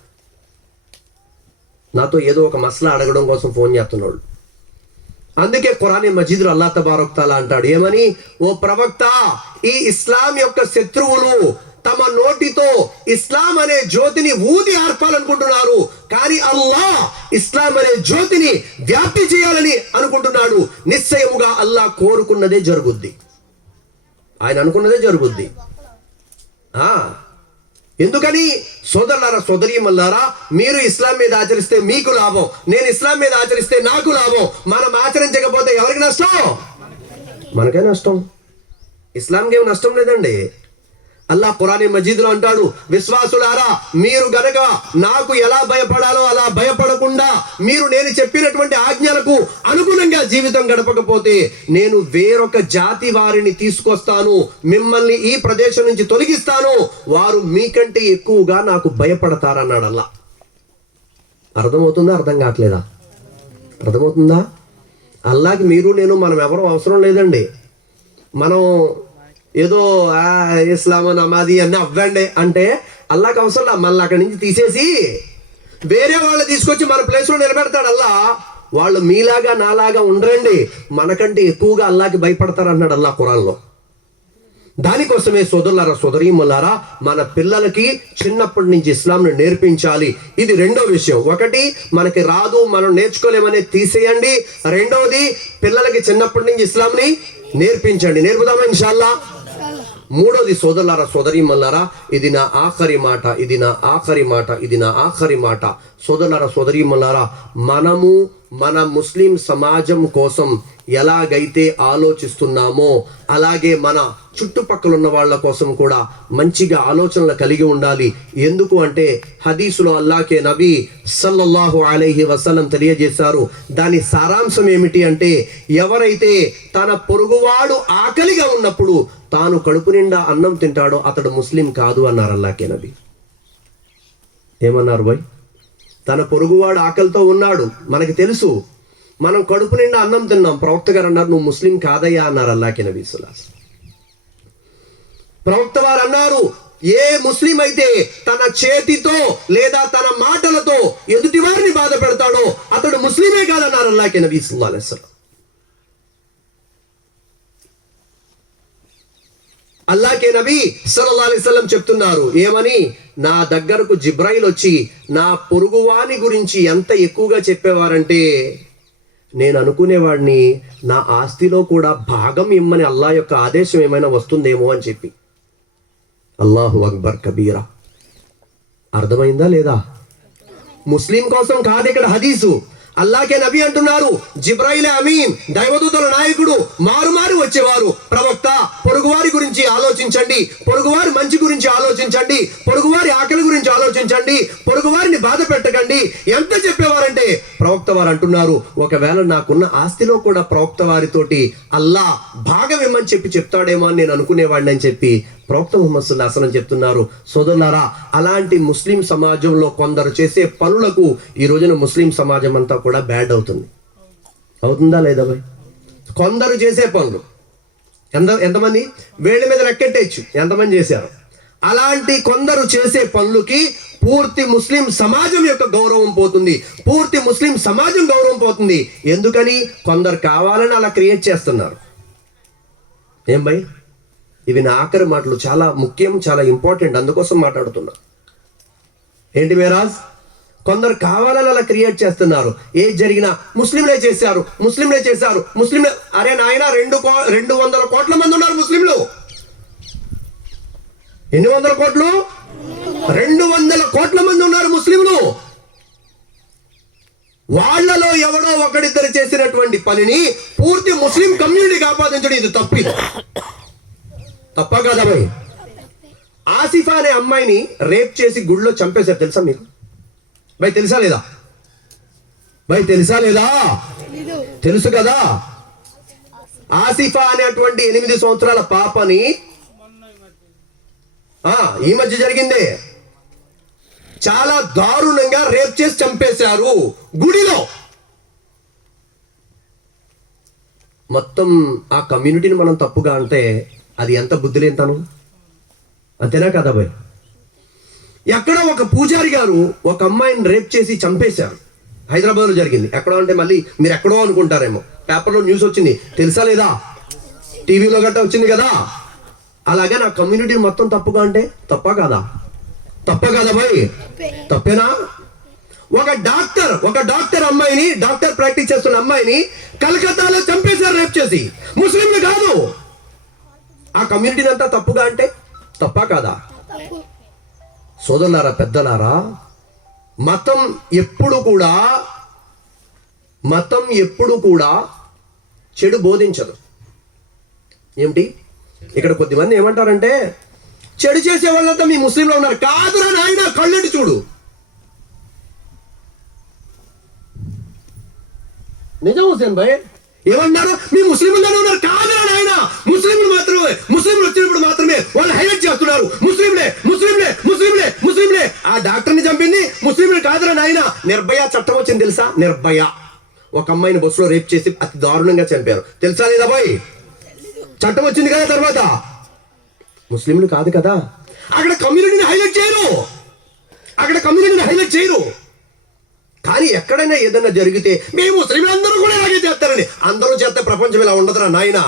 నాతో ఏదో ఒక మసలా అడగడం కోసం ఫోన్ చేస్తున్నాడు. అందుకే ఖురాన్ మజీదులో అల్లాహ్ తబారక్ తఆలా అంటాడు, ఏమని? ఓ ప్రవక్త, ఈ ఇస్లాం యొక్క శత్రువులు తమ నోటితో ఇస్లాం అనే జ్యోతిని ఊది ఆర్పాలనుకుంటున్నారు, కానీ అల్లాహ్ ఇస్లాం అనే జ్యోతిని వ్యాప్తి చేయాలని అనుకుంటున్నాడు. నిశ్చయముగా అల్లాహ్ కోరుకున్నదే జరుగుద్ది, ఆయన అనుకున్నదే జరుగుద్ది. ఎందుకని? సోదరులారా, సోదరీమల్లారా, మీరు ఇస్లాం మీద ఆచరిస్తే మీకు లాభం, నేను ఇస్లాం మీద ఆచరిస్తే నాకు లాభం. మనం ఆచరించకపోతే ఎవరికి నష్టం? మనకే నష్టం. ఇస్లాంకి ఏమి నష్టం లేదండి. అల్లాహ్ ఖురాన్ మజీద్లో అంటాడు, విశ్వాసులారా, మీరు గనక నాకు ఎలా భయపడాలో అలా భయపడకుండా మీరు నేను చెప్పినటువంటి ఆజ్ఞలకు అనుగుణంగా జీవితం గడపకపోతే నేను వేరొక జాతి వారిని తీసుకొస్తాను, మిమ్మల్ని ఈ ప్రదేశం నుంచి తొలగిస్తాను, వారు మీకంటే ఎక్కువగా నాకు భయపడతారన్నాడు అల్లాహ్. అర్థమవుతుందా? అర్థం కావట్లేదా? అర్థమవుతుందా? అల్లాహ్కి మీరు నేను మనం ఎవరో అవసరం లేదండి. మనం ఏదో ఇస్లాం నమాది అన్నీ అవ్వండి అంటే అల్లాహ్కి అవసరం. మళ్ళీ అక్కడి నుంచి తీసేసి వేరే వాళ్ళు తీసుకొచ్చి మన ప్లేస్లో నిలబెడతాడు అల్లాహ్. వాళ్ళు మీలాగా నాలాగా ఉండరండి, మనకంటే ఎక్కువగా అల్లాహ్కి భయపడతారు అన్నాడు అల్లాహ్ ఖురాన్లో. దానికోసమే సోదరులారా, సోదరీమల్లారా, మన పిల్లలకి చిన్నప్పటి నుంచి ఇస్లాంను నేర్పించాలి. ఇది రెండో విషయం. ఒకటి, మనకి రాదు మనం నేర్చుకోలేమనే తీసేయండి. రెండవది, పిల్లలకి చిన్నప్పటి నుంచి ఇస్లాంని నేర్పించండి. నేర్పుదామా ఇన్షాల్లా? మూడోది, సోదరులారా, సోదరీమల్లారా, ఇది నా ఆఖరి మాట, ఇది నా ఆఖరి మాట, ఇది నా ఆఖరి మాట. సోదరులారా, సోదరీమల్లారా, మనము మన ముస్లిం సమాజం కోసం ఎలాగైతే ఆలోచిస్తున్నామో అలాగే మన చుట్టుపక్కల ఉన్న వాళ్ళ కోసం కూడా మంచిగా ఆలోచనలు కలిగి ఉండాలి. ఎందుకు అంటే హదీసులో అల్లాహ్కే నబీ సల్లల్లాహు అలైహి వసల్లం తెలియజేశారు. దాని సారాంశం ఏమిటి అంటే, ఎవరైతే తన పొరుగువాడు ఆకలిగా ఉన్నప్పుడు తాను కడుపు నిండా అన్నం తింటాడో అతడు ముస్లిం కాదు అన్నారు అల్లాహ్కే నబీ. ఏమన్నారు భయ్? తన పొరుగువాడు ఆకలితో ఉన్నాడు, మనకి తెలుసు, మనం కడుపు నిండా అన్నం తిన్నాం, ప్రవక్త గారు అన్నారు నువ్వు ముస్లిం కాదయ్యా అన్నారు అల్లాహ్కే నబీ సల్లల్లాహు అలైహి వసల్లం. ప్రవక్త వారు అన్నారు, ఏ ముస్లిం అయితే తన చేతితో లేదా తన మాటలతో ఎదుటి వారిని బాధ పెడతాడో అతడు ముస్లిమే కాదన్నారు అల్లాహ్కే నబీ సల్లల్లాహు అలైహి వసల్లం. అల్లాహ్కే నబీ సల్లల్లాహు అలైహి వసల్లం చెప్తున్నారు, ఏమని? నా దగ్గరకు జిబ్రాయిల్ వచ్చి నా పొరుగువాని గురించి ఎంత ఎక్కువగా చెప్పేవారంటే నేను అనుకునేవాడిని నా ఆస్తిలో కూడా భాగం ఇమ్మని అల్లాహ్ యొక్క ఆదేశం ఏమైనా వస్తుందేమో అని చెప్పి. అల్లాహు అక్బర్ కబీరా. అర్థమైందా లేదా? ముస్లిం కోసం కాదు ఇక్కడ హదీసు. అల్లాహ్కే నబీ అంటున్నారు, జిబ్రాయిల్ అమీన్ దైవదూతల నాయకుడు మారు వచ్చేవారు, ప్రవక్త పొరుగువారి గురించి ఆలోచించండి, పొరుగువారి మంచి గురించి ఆలోచించండి, పొరుగువారి ఆకలి గురించి ఆలోచించండి, పొరుగువారిని బాధ పెట్టకండి ఎంత చెప్పేవారంటే ప్రవక్త వారు అంటున్నారు, ఒకవేళ నాకున్న ఆస్తిలో కూడా ప్రవక్త వారితోటి అల్లాహ్ భాగం ఇమ్మని చెప్తాడేమో అని నేను అనుకునేవాడిని అని చెప్పి ప్రవక్త ముహమ్మద్ సల్లల్లాహు అలైహి వసల్లం చెప్తున్నారు. సోదరులారా, అలాంటి ముస్లిం సమాజంలో కొందరు చేసే పనులకు ఈ రోజున ముస్లిం సమాజం అంతా కూడా బ్యాడ్ అవుతుంది. అవుతుందా లేదా భయ్? కొందరు చేసే పనులు ఎంతమంది వేళ్ళ మీద లెక్కెట్టేయచ్చు ఎంతమంది చేశారు. అలాంటి కొందరు చేసే పనులకి పూర్తి ముస్లిం సమాజం యొక్క గౌరవం పోతుంది, పూర్తి ముస్లిం సమాజం గౌరవం పోతుంది. ఎందుకని? కొందరు కావాలని అలా క్రియేట్ చేస్తున్నారు. ఏం భయ్? ఇవి నా ఆఖరి మాటలు, చాలా ముఖ్యం, చాలా ఇంపార్టెంట్, అందుకోసం మాట్లాడుతున్నా. ఏంటి మేరాజ్? కొందరు కావాలని అలా క్రియేట్ చేస్తున్నారు. ఏది జరిగినా ముస్లింలే చేశారు, ముస్లింలే చేశారు, ముస్లింలే. అరే నాయన, 200 కోట్ల మంది ఉన్నారు ముస్లింలు. ఎన్ని వందల కోట్లు? 200 కోట్ల మంది ఉన్నారు ముస్లింలు. వాళ్లలో ఎవడో ఒకడిద్దరు చేసినటువంటి పనిని పూర్తి ముస్లిం కమ్యూనిటీకి ఆపాదించడం ఇది తప్ప కాదా భయ్? ఆసిఫా అనే అమ్మాయిని రేప్ చేసి గుళ్ళో చంపేశారు, తెలుసా మీకు? భయ్ తెలుసా లేదా? భయ్ తెలుసా లేదా? తెలుసు కదా. ఆసిఫా అనేటువంటి 8 సంవత్సరాల పాపని ఈ మధ్య జరిగిందే చాలా దారుణంగా రేప్ చేసి చంపేశారు గుడిలో. మొత్తం ఆ కమ్యూనిటీని మనం తప్పుగా అంటే అది ఎంత బుద్ధి లేనితనం, అంతేనా కదా భయ్? ఎక్కడో ఒక పూజారి గారు ఒక అమ్మాయిని రేప్ చేసి చంపేశారు. హైదరాబాద్లో జరిగింది. ఎక్కడో అంటే మళ్ళీ మీరు ఎక్కడో అనుకుంటారేమో, పేపర్లో న్యూస్ వచ్చింది, తెలుసా లేదా? టీవీలో గట్టా వచ్చింది కదా. అలాగే నా కమ్యూనిటీ మొత్తం తప్పుగా అంటే తప్ప కాదా? తప్ప కాదా భయ్? తప్పేనా? ఒక డాక్టర్ అమ్మాయిని, డాక్టర్ ప్రాక్టీస్ చేస్తున్న అమ్మాయిని కలకత్తాలో చంపేశారు రేప్ చేసి. ముస్లింలు కాదు. ఆ కమ్యూనిటీని అంతా తప్పుగా అంటే తప్ప కాదా? సోదరులారా, పెద్దలారా, మతం ఎప్పుడు కూడా చెడు బోధించదు. ఏమిటి? ఇక్కడ కొద్దిమంది ఏమంటారంటే చెడు చేసే వాళ్ళంతా మీ ముస్లింలో ఉన్నారు. కాదురా నాయన, కళ్ళెట్టి చూడు. నిజం హుసేన్ భాయ్ ఏమన్నారు? మీ ముస్లింలోనే ఉన్నారు. కాదురా నాయన, ముస్లింలు వచ్చినప్పుడు మాత్రమే వాళ్ళు హైలైట్ చేస్తున్నారు. ముస్లింలే. ఆ డాక్టర్ని చంపింది ముస్లింలు కాదురా నాయన. నిర్భయ చట్టం వచ్చింది తెలుసా? నిర్భయ ఒక అమ్మాయిని బస్సులో రేప్ చేసి అతి దారుణంగా చంపారు, తెలుసా లేదా బాయ్? చట్టం వచ్చింది కదా. తర్వాత ముస్లింలు కాదు కదా. అక్కడ కమ్యూనిటీని హైలైట్ చేయరు. కానీ ఎక్కడైనా ఏదైనా జరిగితే మేము ముస్లింలు అందరూ కూడా ఇలాగే చేస్తారని, అందరూ చేస్తే ప్రపంచం ఇలా ఉండదురా నాయన.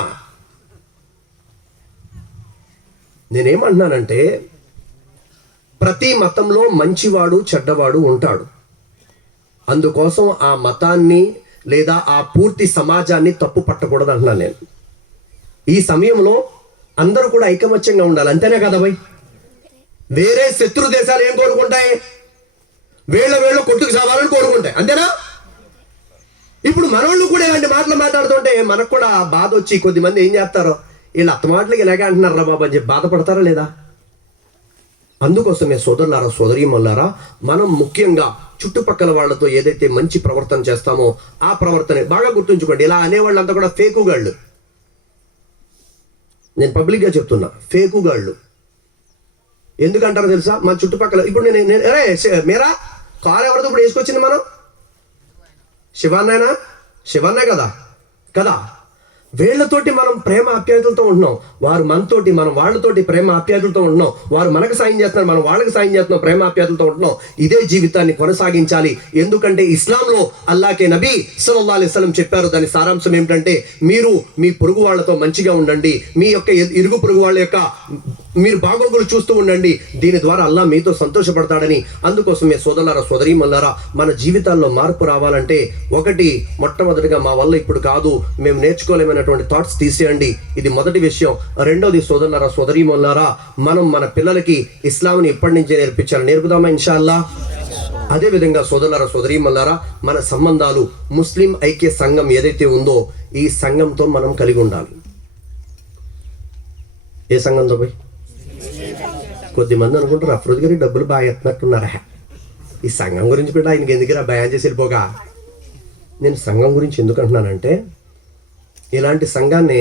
నేనేమంటున్నానంటే ప్రతి మతంలో మంచివాడు చెడ్డవాడు ఉంటాడు. అందుకోసం ఆ మతాన్ని లేదా ఆ పూర్తి సమాజాన్ని తప్పు పట్టకూడదు అంటున్నాను నేను. ఈ సమయంలో అందరూ కూడా ఐకమత్యంగా ఉండాలి, అంతేనే కదా భయ్? వేరే శత్రు దేశాలు ఏం కోరుకుంటాయి? వేళ్ళ కొట్టుకు సావాలని కోరుకుంటాయి, అంతేనా? ఇప్పుడు మనోళ్ళు కూడా ఇలాంటి మాటలు మాట్లాడుతుంటే మనకు కూడా బాధ వచ్చి కొద్దిమంది ఏం చేస్తారో, వీళ్ళు అత్త మాటలకి ఇలాగే అంటున్నారా బాబా అని చెప్పి బాధపడతారా లేదా? అందుకోసమే సోదరులారా, సోదరీమణులారా, మనం ముఖ్యంగా చుట్టుపక్కల వాళ్ళతో ఏదైతే మంచి ప్రవర్తన చేస్తామో ఆ ప్రవర్తన బాగా గుర్తుంచుకోండి. ఇలా అనేవాళ్ళంతా కూడా ఫేకుగాళ్ళు. నేను పబ్లిక్గా చెప్తున్నా, ఫేకుగాళ్ళు. ఎందుకంటారో తెలుసా? మన చుట్టుపక్కల ఇప్పుడు నేను మీరా కారు ఎవరితో ఇప్పుడు వేసుకొచ్చింది? మనం శివన్నే కదా. వీళ్ళతోటి మనం ప్రేమ ఆప్యాయతలతో ఉంటున్నాం, వారు మనతోటి, మనం వాళ్ళతోటి ప్రేమ ఆప్యాయతలతో ఉంటున్నాం. వారు మనకు సాయం చేస్తున్నారు, మనం వాళ్ళకి సాయం చేస్తున్నాం, ప్రేమ ఆప్యాయతలతో ఉంటున్నాం. ఇదే జీవితాన్ని కొనసాగించాలి. ఎందుకంటే ఇస్లాంలో అల్లాకే నబీ సల్లల్లాహు అలైహి వసల్లం చెప్పారు. దాని సారాంశం ఏమిటంటే మీరు మీ పొరుగు వాళ్ళతో మంచిగా ఉండండి, మీ యొక్క ఇరుగు పొరుగు వాళ్ళ యొక్క మీరు బాగోగులు చూస్తూ ఉండండి. దీని ద్వారా అల్లా మీతో సంతోషపడతాడని. అందుకోసమే సోదరులారా, సోదరీమణులారా, మన జీవితాల్లో మార్పు రావాలంటే ఒకటి, మొట్టమొదటిగా మా వల్ల ఇప్పుడు కాదు, మేము నేర్చుకోలేమైనటువంటి థాట్స్ తీసేయండి. ఇది మొదటి విషయం. రెండోది సోదరులారా, సోదరీమణులారా, మనం మన పిల్లలకి ఇస్లాంని ఇప్పటి నుంచే నేర్పుదామా ఇన్షాల్లా? అదేవిధంగా సోదరులారా, సోదరీమణులారా, మన సంబంధాలు ముస్లిం ఐక్య సంఘం ఏదైతే ఉందో ఈ సంఘంతో మనం కలిగి ఉండాలి. ఏ సంఘంతో పోయి? కొద్దిమంది అనుకుంటారు అఫ్రోజ్ గారి డబ్బులు బాగా ఎత్తున్నట్టున్నారా, ఈ సంఘం గురించి కూడా ఆయనకి ఎందుకురా భయం చేసి వెళ్ళిపోగా. నేను సంఘం గురించి ఎందుకు అంటున్నానంటే ఇలాంటి సంఘాన్ని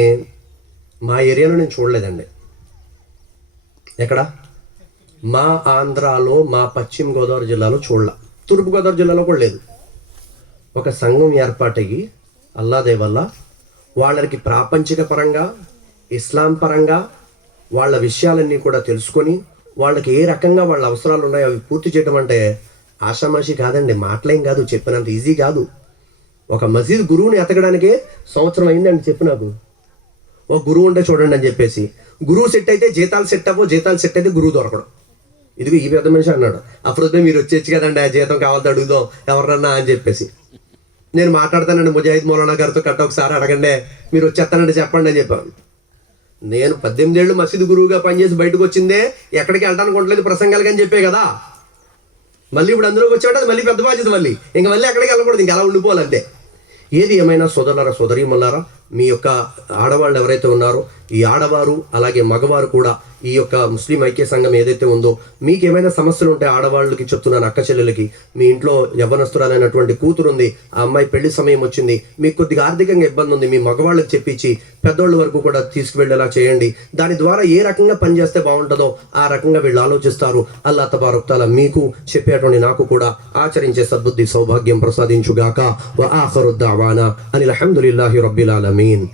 మా ఏరియాలో నేను చూడలేదండి. ఎక్కడ? మా ఆంధ్రాలో, మా పశ్చిమ గోదావరి జిల్లాలో చూడలే, తూర్పు గోదావరి జిల్లాలో కూడా లేదు. ఒక సంఘం ఏర్పాటయ్యి అల్లాదే వల్ల వాళ్ళకి ప్రాపంచిక పరంగా, ఇస్లాం పరంగా వాళ్ళ విషయాలన్నీ కూడా తెలుసుకొని వాళ్ళకి ఏ రకంగా వాళ్ళ అవసరాలు ఉన్నాయో అవి పూర్తి చేయడం అంటే ఆషామాషి కాదండి, మాటలేం కాదు, చెప్పినంత ఈజీ కాదు. ఒక మసీద్ గురువుని ఎతకడానికే సంవత్సరం అయిందండి. చెప్పు నాకు ఒక గురువు ఉంటే చూడండి అని చెప్పేసి, గురువు సెట్ అయితే జీతాలు సెట్ అవ్వో, జీతాలు సెట్ అయితే గురువు దొరకడం. ఇదిగో ఈ పెద్ద మనిషి అన్నాడు, అప్పుడు మీరు వచ్చేచ్చు కదండి, ఆ జీతం కావాలంటే అడుగుదాం ఎవరన్నా అని చెప్పేసి. నేను మాట్లాడతానండి ముజాహిద్ మౌలానా గారితో కట్ట ఒకసారి అడగండి, మీరు వచ్చేస్తానంటే చెప్పండి అని చెప్పాను. నేను 18 ఏళ్ళు మసీదు గురువుగా పనిచేసి బయటకు వచ్చిందే ఎక్కడికి వెళ్ళడానికి ఉండలేదు ప్రసంగాలకి అని చెప్పే కదా. మళ్ళీ ఇప్పుడు అందులోకి వచ్చామంటే అది మళ్ళీ పెద్ద బాధ్యత. మళ్ళీ ఎక్కడికి వెళ్ళకూడదు, ఇంకా అలా ఉండిపోవాలంతే. ఏది ఏమైనా సోదరులారా సోదరీమల్లారా, మీ యొక్క ఆడవాళ్ళు ఎవరైతే ఉన్నారో ఈ ఆడవారు అలాగే మగవారు కూడా ఈ యొక్క ముస్లిం ఐక్య సంఘం ఏదైతే ఉందో, మీకు ఏమైనా సమస్యలు ఉంటే ఆడవాళ్ళకి చెప్తున్నాను, అక్క చెల్లెలకి, మీ ఇంట్లో యవ్వనస్తురాలైనటువంటి కూతురు ఉంది, ఆ అమ్మాయి పెళ్లి సమయం వచ్చింది, మీకు కొద్దిగా ఆర్థికంగా ఇబ్బంది ఉంది, మీ మగవాళ్ళకి చెప్పించి పెద్దోళ్ళ వరకు కూడా తీసుకువెళ్ళేలా చేయండి. దాని ద్వారా ఏ రకంగా పనిచేస్తే బాగుంటుందో ఆ రకంగా వీళ్ళు ఆలోచిస్తారు. అల్లా తబారక్ తఆలా మీకు చెప్పేటువంటి నాకు కూడా ఆచరించే సద్బుద్ధి సౌభాగ్యం ప్రసాదించుగాక. వ ఆఖిరు దఅవానా అనిల్ హమ్దులిల్లాహి రబ్బిల్ ఆలమీన్.